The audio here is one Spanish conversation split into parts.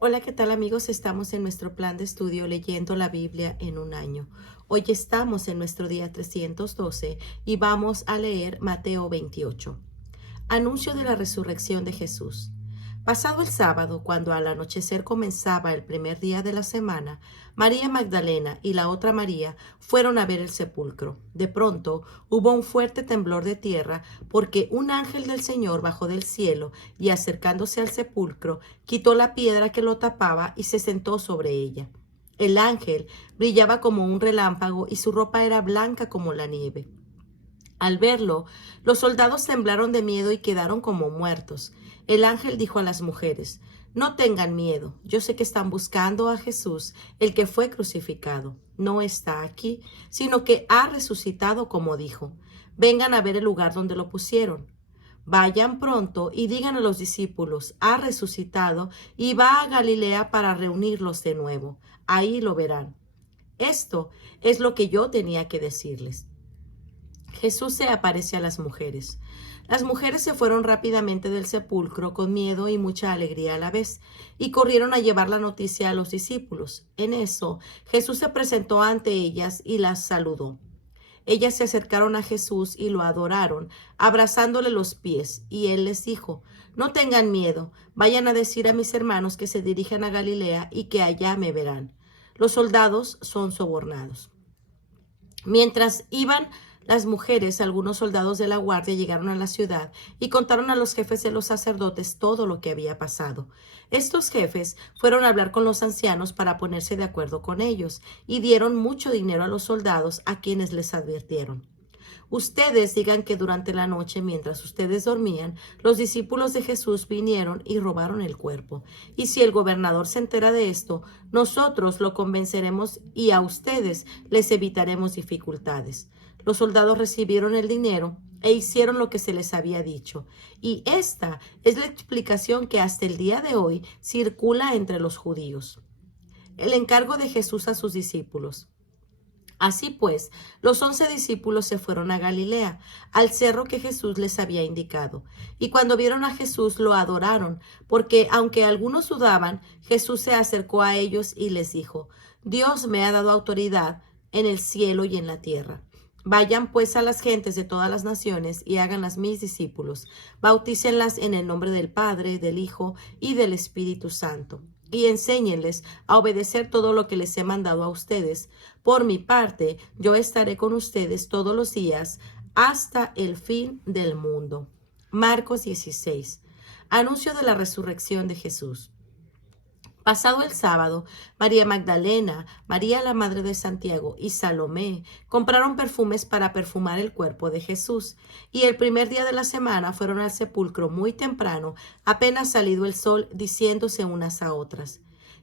Hola, ¿qué tal amigos? Estamos en nuestro plan de estudio leyendo la Biblia en un año. Hoy estamos en nuestro día 312 y vamos a leer Mateo 28. Anuncio de la resurrección de Jesús. Pasado el sábado, cuando al anochecer comenzaba el primer día de la semana, María Magdalena y la otra María fueron a ver el sepulcro. De pronto hubo un fuerte temblor de tierra, porque un ángel del Señor bajó del cielo y, acercándose al sepulcro, quitó la piedra que lo tapaba y se sentó sobre ella. El ángel brillaba como un relámpago y su ropa era blanca como la nieve. Al verlo, los soldados temblaron de miedo y quedaron como muertos. El ángel dijo a las mujeres: No tengan miedo, yo sé que están buscando a Jesús, el que fue crucificado. No está aquí, sino que ha resucitado como dijo. Vengan a ver el lugar donde lo pusieron. Vayan pronto y digan a los discípulos: Ha resucitado y va a Galilea para reunirlos de nuevo. Ahí lo verán. Esto es lo que yo tenía que decirles. Jesús se aparece a las mujeres. Las mujeres se fueron rápidamente del sepulcro con miedo y mucha alegría a la vez, y corrieron a llevar la noticia a los discípulos. En eso, Jesús se presentó ante ellas y las saludó. Ellas se acercaron a Jesús y lo adoraron, abrazándole los pies, y él les dijo: No tengan miedo, vayan a decir a mis hermanos que se dirijan a Galilea y que allá me verán. Los soldados son sobornados. Mientras iban las mujeres, algunos soldados de la guardia llegaron a la ciudad y contaron a los jefes de los sacerdotes todo lo que había pasado. Estos jefes fueron a hablar con los ancianos para ponerse de acuerdo con ellos y dieron mucho dinero a los soldados, a quienes les advirtieron: Ustedes digan que durante la noche, mientras ustedes dormían, los discípulos de Jesús vinieron y robaron el cuerpo. Y si el gobernador se entera de esto, nosotros lo convenceremos y a ustedes les evitaremos dificultades. Los soldados recibieron el dinero e hicieron lo que se les había dicho. Y esta es la explicación que hasta el día de hoy circula entre los judíos. El encargo de Jesús a sus discípulos. Así pues, los 11 discípulos se fueron a Galilea, al cerro que Jesús les había indicado. Y cuando vieron a Jesús, lo adoraron, porque aunque algunos dudaban, Jesús se acercó a ellos y les dijo: Dios me ha dado autoridad en el cielo y en la tierra. Vayan pues a las gentes de todas las naciones y háganlas mis discípulos. Bautícenlas en el nombre del Padre, del Hijo y del Espíritu Santo, y enséñenles a obedecer todo lo que les he mandado a ustedes. Por mi parte, yo estaré con ustedes todos los días hasta el fin del mundo. Marcos 16. Anuncio de la resurrección de Jesús. Pasado el sábado, María Magdalena, María la madre de Santiago y Salomé compraron perfumes para perfumar el cuerpo de Jesús, y el primer día de la semana fueron al sepulcro muy temprano, apenas salido el sol, diciéndose unas a otras: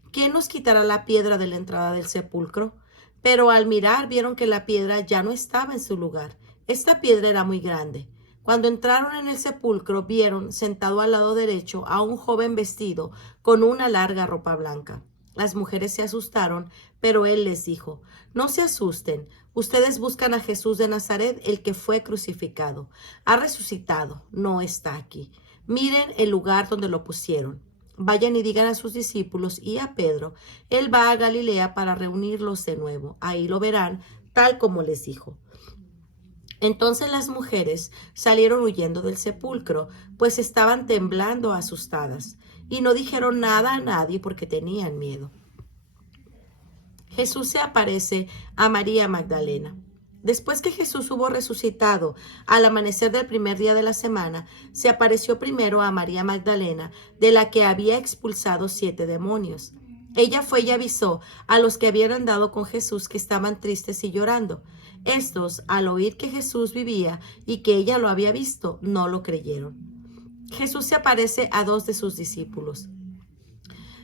¿Quién nos quitará la piedra de la entrada del sepulcro? Pero al mirar vieron que la piedra ya no estaba en su lugar. Esta piedra era muy grande. Cuando entraron en el sepulcro, vieron sentado al lado derecho a un joven vestido con una larga ropa blanca. Las mujeres se asustaron, pero él les dijo: No se asusten, ustedes buscan a Jesús de Nazaret, el que fue crucificado. Ha resucitado, no está aquí. Miren el lugar donde lo pusieron. Vayan y digan a sus discípulos y a Pedro: Él va a Galilea para reunirlos de nuevo. Ahí lo verán, tal como les dijo. Entonces las mujeres salieron huyendo del sepulcro, pues estaban temblando asustadas, y no dijeron nada a nadie porque tenían miedo. Jesús se aparece a María Magdalena. Después que Jesús hubo resucitado al amanecer del primer día de la semana, se apareció primero a María Magdalena, de la que había expulsado 7 demonios. Ella fue y avisó a los que habían andado con Jesús, que estaban tristes y llorando. Estos, al oír que Jesús vivía y que ella lo había visto, no lo creyeron. Jesús se aparece a 2 de sus discípulos.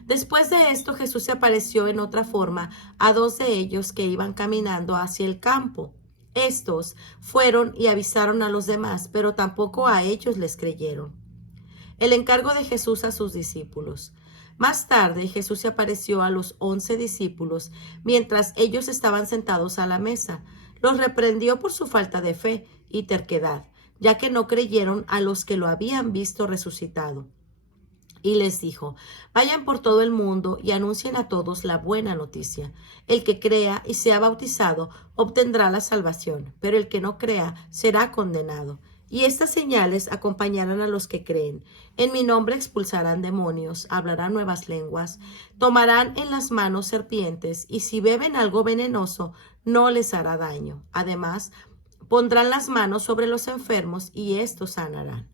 Después de esto, Jesús se apareció en otra forma a 2 de ellos que iban caminando hacia el campo. Estos fueron y avisaron a los demás, pero tampoco a ellos les creyeron. El encargo de Jesús a sus discípulos. Más tarde, Jesús se apareció a los 11 discípulos mientras ellos estaban sentados a la mesa. Los reprendió por su falta de fe y terquedad, ya que no creyeron a los que lo habían visto resucitado. Y les dijo: vayan por todo el mundo y anuncien a todos la buena noticia. El que crea y sea bautizado obtendrá la salvación, pero el que no crea será condenado. Y estas señales acompañarán a los que creen. En mi nombre expulsarán demonios, hablarán nuevas lenguas, tomarán en las manos serpientes, y si beben algo venenoso, no les hará daño. Además, pondrán las manos sobre los enfermos y estos sanarán.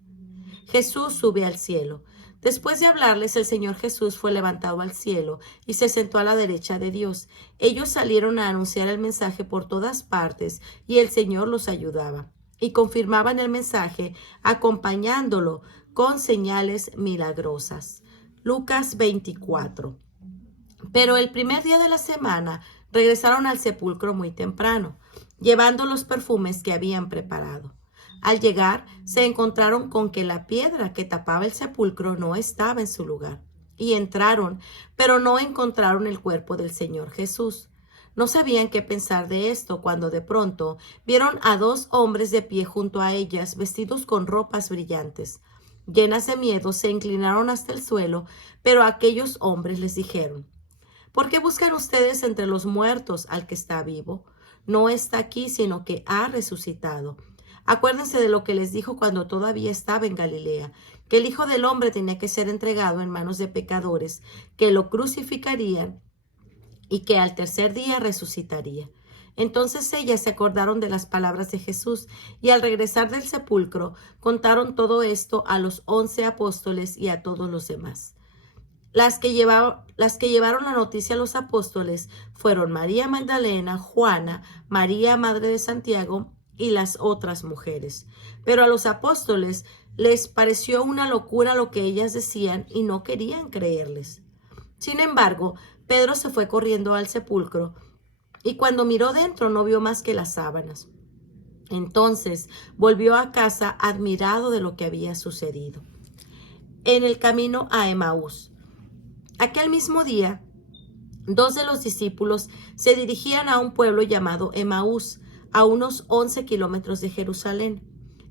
Jesús sube al cielo. Después de hablarles, el Señor Jesús fue levantado al cielo y se sentó a la derecha de Dios. Ellos salieron a anunciar el mensaje por todas partes y el Señor los ayudaba. Y confirmaban el mensaje, acompañándolo con señales milagrosas. Lucas 24. Pero el primer día de la semana regresaron al sepulcro muy temprano, llevando los perfumes que habían preparado. Al llegar, se encontraron con que la piedra que tapaba el sepulcro no estaba en su lugar. Y entraron, pero no encontraron el cuerpo del Señor Jesús. No sabían qué pensar de esto cuando de pronto vieron a dos hombres de pie junto a ellas, vestidos con ropas brillantes. Llenas de miedo, se inclinaron hasta el suelo, pero aquellos hombres les dijeron: ¿por qué buscan ustedes entre los muertos al que está vivo? No está aquí, sino que ha resucitado. Acuérdense de lo que les dijo cuando todavía estaba en Galilea, que el Hijo del Hombre tenía que ser entregado en manos de pecadores, que lo crucificarían y que al tercer día resucitaría. Entonces ellas se acordaron de las palabras de Jesús y al regresar del sepulcro contaron todo esto a los 11 apóstoles y a todos los demás. Las que llevaron la noticia a los apóstoles fueron María Magdalena, Juana, María, madre de Santiago, y las otras mujeres. Pero a los apóstoles les pareció una locura lo que ellas decían y no querían creerles. Sin embargo, Pedro se fue corriendo al sepulcro y cuando miró dentro no vio más que las sábanas. Entonces volvió a casa admirado de lo que había sucedido. En el camino a Emaús. Aquel mismo día, dos de los discípulos se dirigían a un pueblo llamado Emaús, a unos 11 kilómetros de Jerusalén.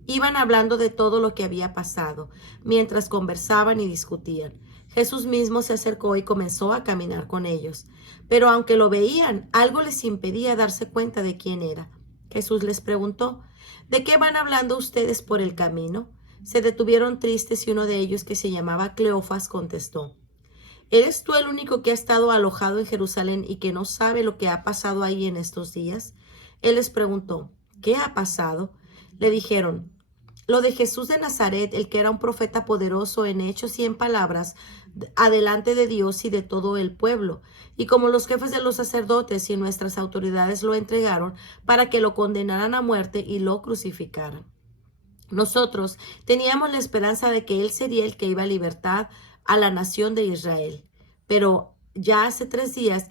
Iban hablando de todo lo que había pasado, mientras conversaban y discutían. Jesús mismo se acercó y comenzó a caminar con ellos. Pero aunque lo veían, algo les impedía darse cuenta de quién era. Jesús les preguntó: ¿de qué van hablando ustedes por el camino? Se detuvieron tristes y uno de ellos, que se llamaba Cleofas, contestó: ¿eres tú el único que ha estado alojado en Jerusalén y que no sabe lo que ha pasado ahí en estos días? Él les preguntó: ¿qué ha pasado? Le dijeron: lo de Jesús de Nazaret, el que era un profeta poderoso en hechos y en palabras, adelante de Dios y de todo el pueblo. Y como los jefes de los sacerdotes y nuestras autoridades lo entregaron para que lo condenaran a muerte y lo crucificaran. Nosotros teníamos la esperanza de que él sería el que iba a libertad a la nación de Israel. Pero ya hace 3 días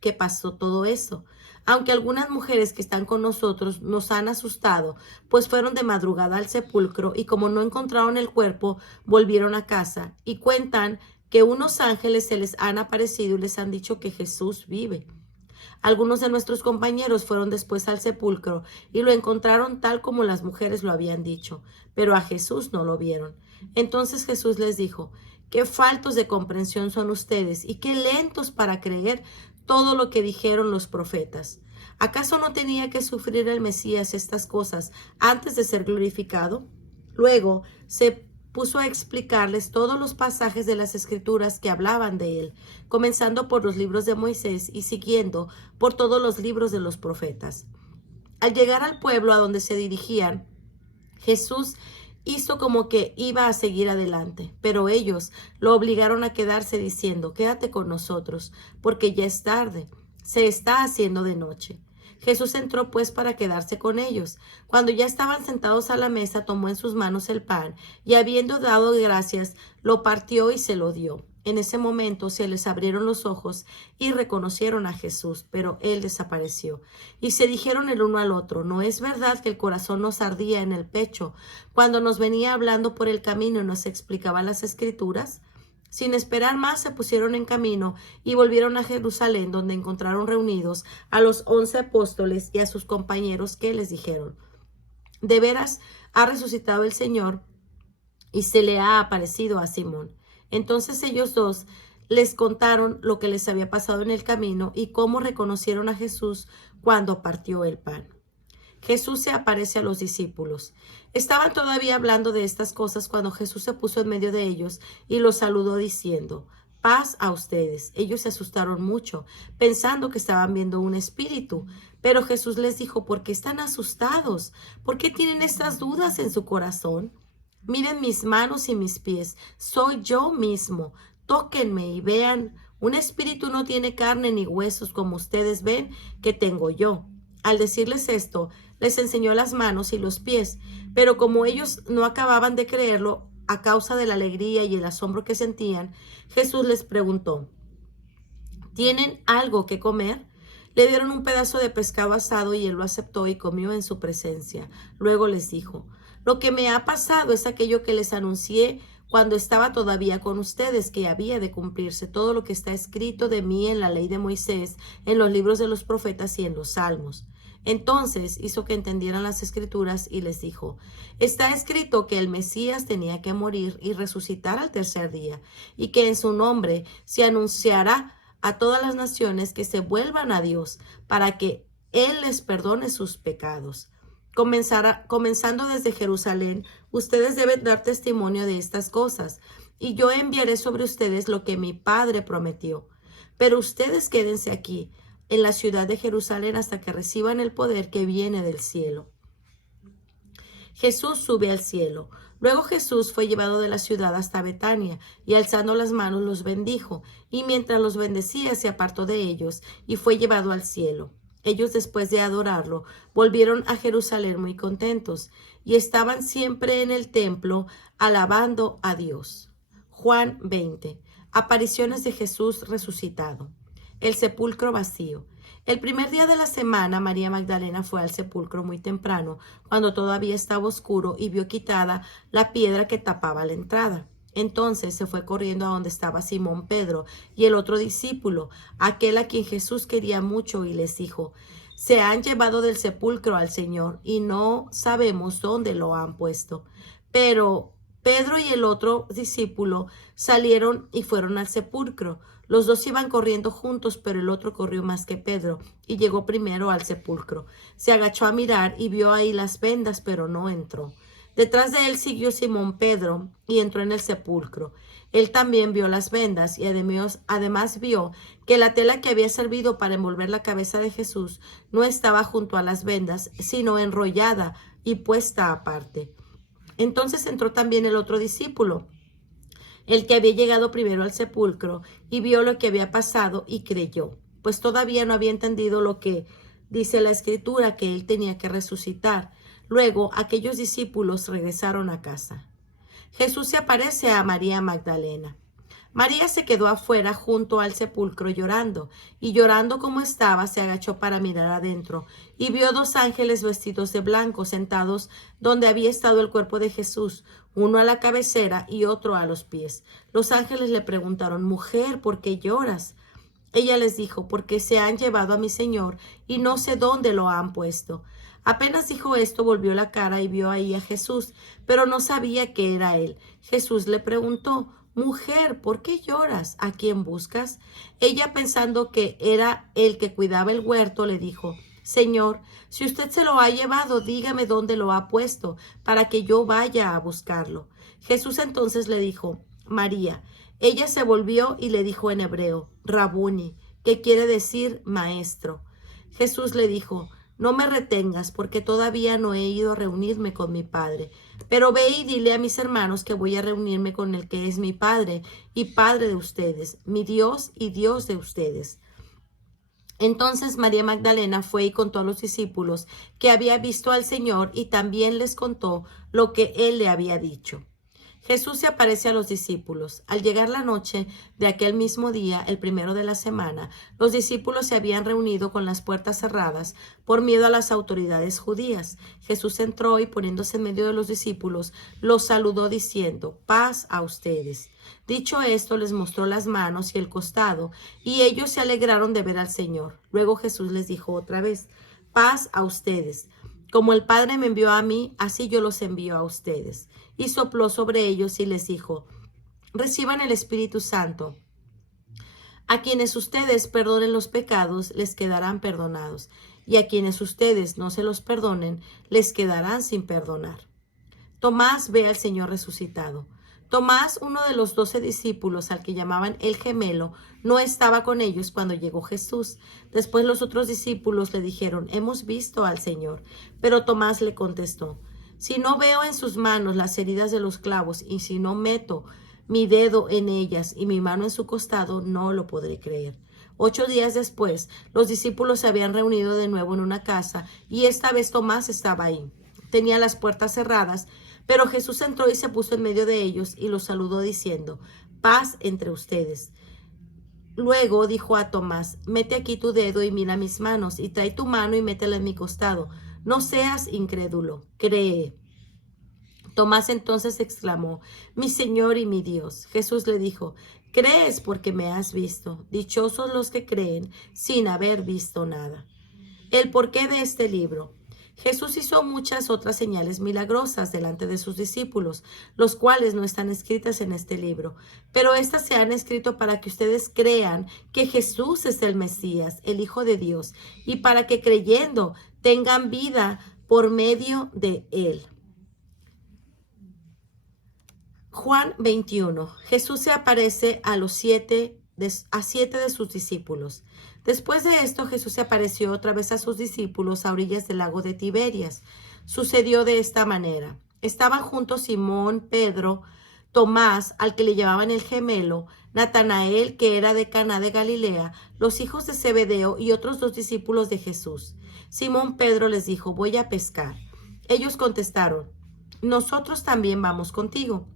que pasó todo eso. Aunque algunas mujeres que están con nosotros nos han asustado, pues fueron de madrugada al sepulcro y como no encontraron el cuerpo, volvieron a casa y cuentan que unos ángeles se les han aparecido y les han dicho que Jesús vive. Algunos de nuestros compañeros fueron después al sepulcro y lo encontraron tal como las mujeres lo habían dicho, pero a Jesús no lo vieron. Entonces Jesús les dijo: qué faltos de comprensión son ustedes y qué lentos para creer todo lo que dijeron los profetas. ¿Acaso no tenía que sufrir el Mesías estas cosas antes de ser glorificado? Luego se puso a explicarles todos los pasajes de las Escrituras que hablaban de él, comenzando por los libros de Moisés y siguiendo por todos los libros de los profetas. Al llegar al pueblo a donde se dirigían, Jesús hizo como que iba a seguir adelante, pero ellos lo obligaron a quedarse diciendo: quédate con nosotros, porque ya es tarde, se está haciendo de noche. Jesús entró pues para quedarse con ellos. Cuando ya estaban sentados a la mesa, tomó en sus manos el pan y habiendo dado gracias, lo partió y se lo dio. En ese momento se les abrieron los ojos y reconocieron a Jesús, pero él desapareció. Y se dijeron el uno al otro: ¿no es verdad que el corazón nos ardía en el pecho cuando nos venía hablando por el camino y nos explicaba las Escrituras? Sin esperar más, se pusieron en camino y volvieron a Jerusalén, donde encontraron reunidos a los 11 apóstoles y a sus compañeros, que les dijeron: de veras ha resucitado el Señor y se le ha aparecido a Simón. Entonces ellos dos les contaron lo que les había pasado en el camino y cómo reconocieron a Jesús cuando partió el pan. Jesús se aparece a los discípulos. Estaban todavía hablando de estas cosas cuando Jesús se puso en medio de ellos y los saludó diciendo: paz a ustedes. Ellos se asustaron mucho, pensando que estaban viendo un espíritu. Pero Jesús les dijo: ¿por qué están asustados? ¿Por qué tienen estas dudas en su corazón? Miren mis manos y mis pies. Soy yo mismo. Tóquenme y vean. Un espíritu no tiene carne ni huesos como ustedes ven que tengo yo. Al decirles esto, les enseñó las manos y los pies, pero como ellos no acababan de creerlo a causa de la alegría y el asombro que sentían, Jesús les preguntó: ¿tienen algo que comer? Le dieron un pedazo de pescado asado y él lo aceptó y comió en su presencia. Luego les dijo: lo que me ha pasado es aquello que les anuncié cuando estaba todavía con ustedes, que había de cumplirse todo lo que está escrito de mí en la ley de Moisés, en los libros de los profetas y en los salmos. Entonces hizo que entendieran las escrituras y les dijo: está escrito que el Mesías tenía que morir y resucitar al tercer día, y que en su nombre se anunciará a todas las naciones que se vuelvan a Dios para que Él les perdone sus pecados. Comenzando desde Jerusalén, ustedes deben dar testimonio de estas cosas, y yo enviaré sobre ustedes lo que mi Padre prometió. Pero ustedes quédense aquí, en la ciudad de Jerusalén, hasta que reciban el poder que viene del cielo. Jesús sube al cielo. Luego Jesús fue llevado de la ciudad hasta Betania, y alzando las manos los bendijo, y mientras los bendecía se apartó de ellos, y fue llevado al cielo. Ellos, después de adorarlo, volvieron a Jerusalén muy contentos, y estaban siempre en el templo alabando a Dios. Juan 20. Apariciones de Jesús resucitado. El sepulcro vacío. El primer día de la semana, María Magdalena fue al sepulcro muy temprano, cuando todavía estaba oscuro, y vio quitada la piedra que tapaba la entrada. Entonces se fue corriendo a donde estaba Simón Pedro y el otro discípulo, aquel a quien Jesús quería mucho, y les dijo: se han llevado del sepulcro al Señor y no sabemos dónde lo han puesto. Pero Pedro y el otro discípulo salieron y fueron al sepulcro. Los dos iban corriendo juntos, pero el otro corrió más que Pedro y llegó primero al sepulcro. Se agachó a mirar y vio ahí las vendas, pero no entró. Detrás de él siguió Simón Pedro y entró en el sepulcro. Él también vio las vendas y además vio que la tela que había servido para envolver la cabeza de Jesús no estaba junto a las vendas, sino enrollada y puesta aparte. Entonces entró también el otro discípulo, el que había llegado primero al sepulcro, y vio lo que había pasado y creyó, pues todavía no había entendido lo que dice la Escritura, que él tenía que resucitar. Luego aquellos discípulos regresaron a casa. Jesús se aparece a María Magdalena. María se quedó afuera junto al sepulcro llorando, y llorando como estaba, se agachó para mirar adentro, y vio dos ángeles vestidos de blanco sentados donde había estado el cuerpo de Jesús, uno a la cabecera y otro a los pies. Los ángeles le preguntaron: mujer, ¿por qué lloras? Ella les dijo: porque se han llevado a mi Señor y no sé dónde lo han puesto. Apenas dijo esto, volvió la cara y vio ahí a Jesús, pero no sabía que era él. Jesús le preguntó: mujer, ¿por qué lloras? ¿A quién buscas? Ella, pensando que era el que cuidaba el huerto, le dijo: Señor, si usted se lo ha llevado, dígame dónde lo ha puesto, para que yo vaya a buscarlo. Jesús entonces le dijo: María. Ella se volvió y le dijo en hebreo: Rabuni, que quiere decir maestro. Jesús le dijo: no me retengas, porque todavía no he ido a reunirme con mi Padre. Pero ve y dile a mis hermanos que voy a reunirme con el que es mi Padre y Padre de ustedes, mi Dios y Dios de ustedes. Entonces María Magdalena fue y contó a los discípulos que había visto al Señor, y también les contó lo que él le había dicho. Jesús se aparece a los discípulos. Al llegar la noche de aquel mismo día, el primero de la semana, los discípulos se habían reunido con las puertas cerradas por miedo a las autoridades judías. Jesús entró y, poniéndose en medio de los discípulos, los saludó diciendo: paz a ustedes. Dicho esto, les mostró las manos y el costado, y ellos se alegraron de ver al Señor. Luego Jesús les dijo otra vez: paz a ustedes. Como el Padre me envió a mí, así yo los envío a ustedes. Y sopló sobre ellos y les dijo: reciban el Espíritu Santo. A quienes ustedes perdonen los pecados, les quedarán perdonados, y a quienes ustedes no se los perdonen, les quedarán sin perdonar. Tomás ve al Señor resucitado. Tomás, uno de los 12 discípulos al que llamaban el gemelo, no estaba con ellos cuando llegó Jesús. Después los otros discípulos le dijeron, hemos visto al Señor. Pero Tomás le contestó, si no veo en sus manos las heridas de los clavos y si no meto mi dedo en ellas y mi mano en su costado, no lo podré creer. 8 días después, los discípulos se habían reunido de nuevo en una casa y esta vez Tomás estaba ahí. Tenía las puertas cerradas, pero Jesús entró y se puso en medio de ellos y los saludó diciendo, paz entre ustedes. Luego dijo a Tomás, mete aquí tu dedo y mira mis manos, y trae tu mano y métela en mi costado. No seas incrédulo, cree. Tomás entonces exclamó, mi Señor y mi Dios. Jesús le dijo, crees porque me has visto. Dichosos los que creen sin haber visto nada. El porqué de este libro. Jesús hizo muchas otras señales milagrosas delante de sus discípulos, los cuales no están escritas en este libro, pero estas se han escrito para que ustedes crean que Jesús es el Mesías, el Hijo de Dios, y para que creyendo tengan vida por medio de él. Juan 21. Jesús se aparece a siete de sus discípulos. Después de esto, Jesús se apareció otra vez a sus discípulos a orillas del lago de Tiberias. Sucedió de esta manera. Estaban juntos Simón, Pedro, Tomás, al que le llamaban el gemelo, Natanael, que era de Caná de Galilea, los hijos de Zebedeo y otros 2 discípulos de Jesús. Simón Pedro les dijo, voy a pescar. Ellos contestaron, nosotros también vamos contigo.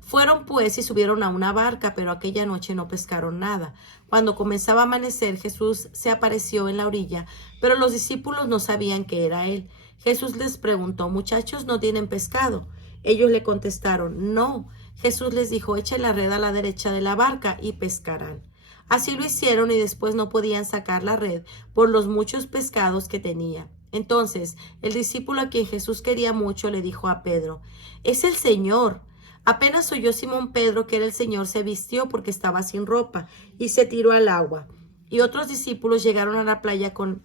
Fueron pues y subieron a una barca, pero aquella noche no pescaron nada. Cuando comenzaba a amanecer, Jesús se apareció en la orilla, pero los discípulos no sabían que era él. Jesús les preguntó, muchachos, ¿no tienen pescado? Ellos le contestaron, no. Jesús les dijo, echen la red a la derecha de la barca y pescarán. Así lo hicieron y después no podían sacar la red por los muchos pescados que tenía. Entonces, el discípulo a quien Jesús quería mucho le dijo a Pedro, es el Señor. Apenas oyó Simón Pedro que era el Señor, se vistió porque estaba sin ropa y se tiró al agua. Y otros discípulos llegaron a la playa con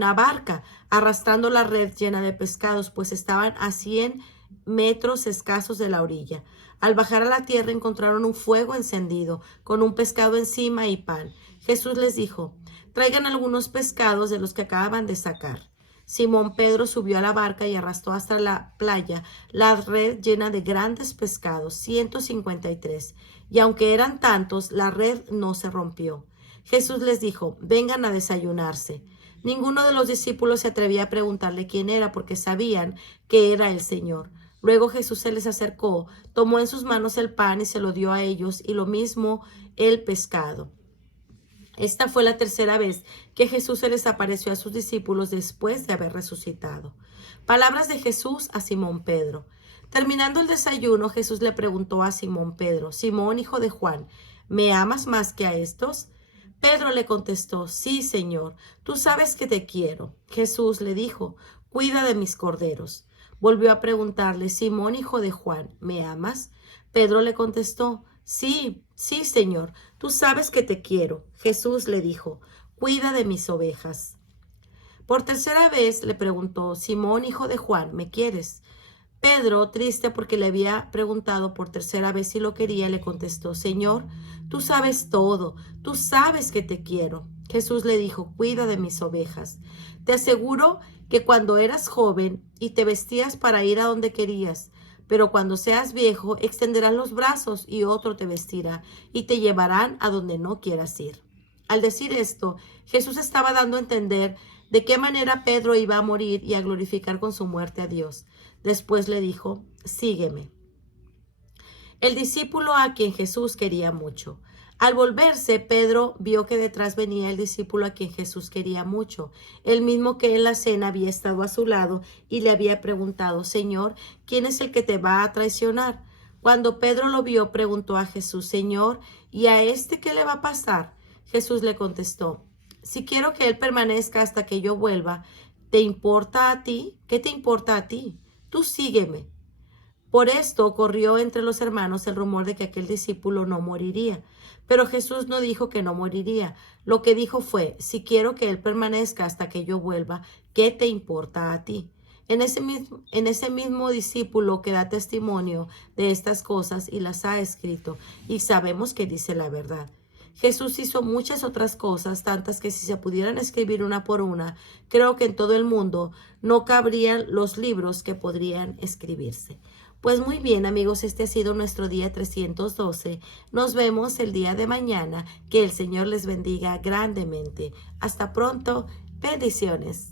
la barca, arrastrando la red llena de pescados, pues estaban a 100 metros escasos de la orilla. Al bajar a la tierra encontraron un fuego encendido, con un pescado encima y pan. Jesús les dijo, traigan algunos pescados de los que acaban de sacar. Simón Pedro subió a la barca y arrastró hasta la playa la red llena de grandes pescados, 153, y aunque eran tantos, la red no se rompió. Jesús les dijo, vengan a desayunarse. Ninguno de los discípulos se atrevía a preguntarle quién era porque sabían que era el Señor. Luego Jesús se les acercó, tomó en sus manos el pan y se lo dio a ellos, y lo mismo el pescado. Esta fue la tercera vez que Jesús se les apareció a sus discípulos después de haber resucitado. Palabras de Jesús a Simón Pedro. Terminando el desayuno, Jesús le preguntó a Simón Pedro, Simón, hijo de Juan, ¿me amas más que a estos? Pedro le contestó, sí, Señor, tú sabes que te quiero. Jesús le dijo, cuida de mis corderos. Volvió a preguntarle, Simón, hijo de Juan, ¿me amas? Pedro le contestó, sí, sí, Señor, tú sabes que te quiero. Jesús le dijo, cuida de mis ovejas. Por tercera vez le preguntó, Simón, hijo de Juan, ¿me quieres? Pedro, triste porque le había preguntado por tercera vez si lo quería, le contestó, Señor, tú sabes todo, tú sabes que te quiero. Jesús le dijo, cuida de mis ovejas. Te aseguro que cuando eras joven y te vestías para ir a donde querías, pero cuando seas viejo, extenderás los brazos y otro te vestirá y te llevarán a donde no quieras ir. Al decir esto, Jesús estaba dando a entender de qué manera Pedro iba a morir y a glorificar con su muerte a Dios. Después le dijo, sígueme. El discípulo a quien Jesús quería mucho. Al volverse, Pedro vio que detrás venía el discípulo a quien Jesús quería mucho, el mismo que en la cena había estado a su lado y le había preguntado, Señor, ¿quién es el que te va a traicionar? Cuando Pedro lo vio, preguntó a Jesús, Señor, ¿y a este qué le va a pasar? Jesús le contestó, si quiero que él permanezca hasta que yo vuelva, ¿te importa a ti? ¿Qué te importa a ti? Tú sígueme. Por esto corrió entre los hermanos el rumor de que aquel discípulo no moriría. Pero Jesús no dijo que no moriría. Lo que dijo fue, si quiero que él permanezca hasta que yo vuelva, ¿qué te importa a ti? En ese mismo discípulo que da testimonio de estas cosas y las ha escrito, y sabemos que dice la verdad. Jesús hizo muchas otras cosas, tantas que si se pudieran escribir una por una, creo que en todo el mundo no cabrían los libros que podrían escribirse. Pues muy bien, amigos, este ha sido nuestro día 312. Nos vemos el día de mañana. Que el Señor les bendiga grandemente. Hasta pronto. Bendiciones.